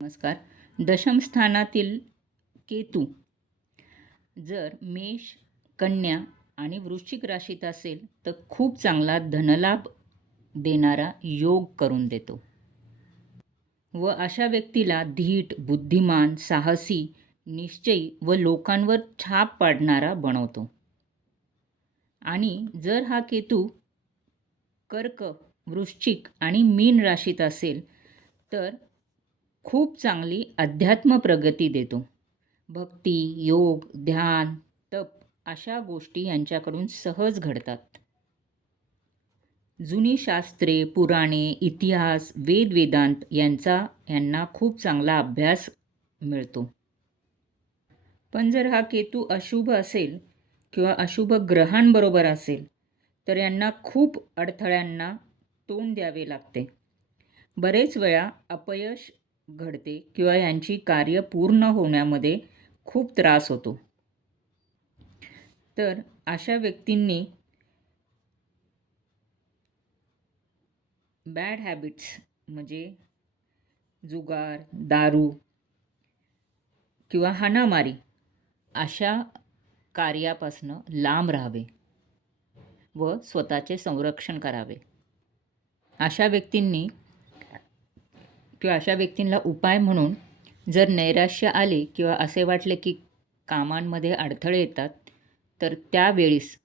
नमस्कार. दशम स्थानातील केतू जर मेष, कन्या आणि वृश्चिक राशीत असेल तर खूप चांगला धनलाभ देणारा योग करून देतो व अशा व्यक्तीला धीट, बुद्धिमान, साहसी, निश्चयी व लोकांवर छाप पाडणारा बनवतो. आणि जर हा केतू कर्क, वृश्चिक आणि मीन राशीत असेल तर खूप चांगली अध्यात्म प्रगती देतो. भक्ती, योग, ध्यान, तप अशा गोष्टी यांच्याकडून सहज घडतात. जुनी शास्त्रे, पुराणे, इतिहास, वेदांत यांना खूप चांगला अभ्यास मिळतो. पण जर हा केतू अशुभ असेल किंवा अशुभ ग्रहांबरोबर असेल तर यांना खूप अडथळ्यांना तोंड द्यावे लागते. बरेच वेळा अपयश घडते किंवा यांची कार्य पूर्ण होण्यामध्ये खूप त्रास होतो. तर अशा व्यक्तींनी बॅड हॅबिट्स म्हणजे जुगार, दारू किंवा हाणामारी अशा कार्यापासनं लांब राहावे व स्वतःचे संरक्षण करावे. अशा व्यक्तींना उपाय म्हणून जर नैराश्य आले किंवा असे वाटले की कामांमध्ये अडथळे येतात तर त्यावेळेस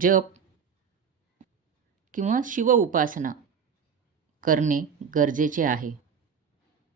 जप किंवा शिव उपासना करणे गरजेचे आहे.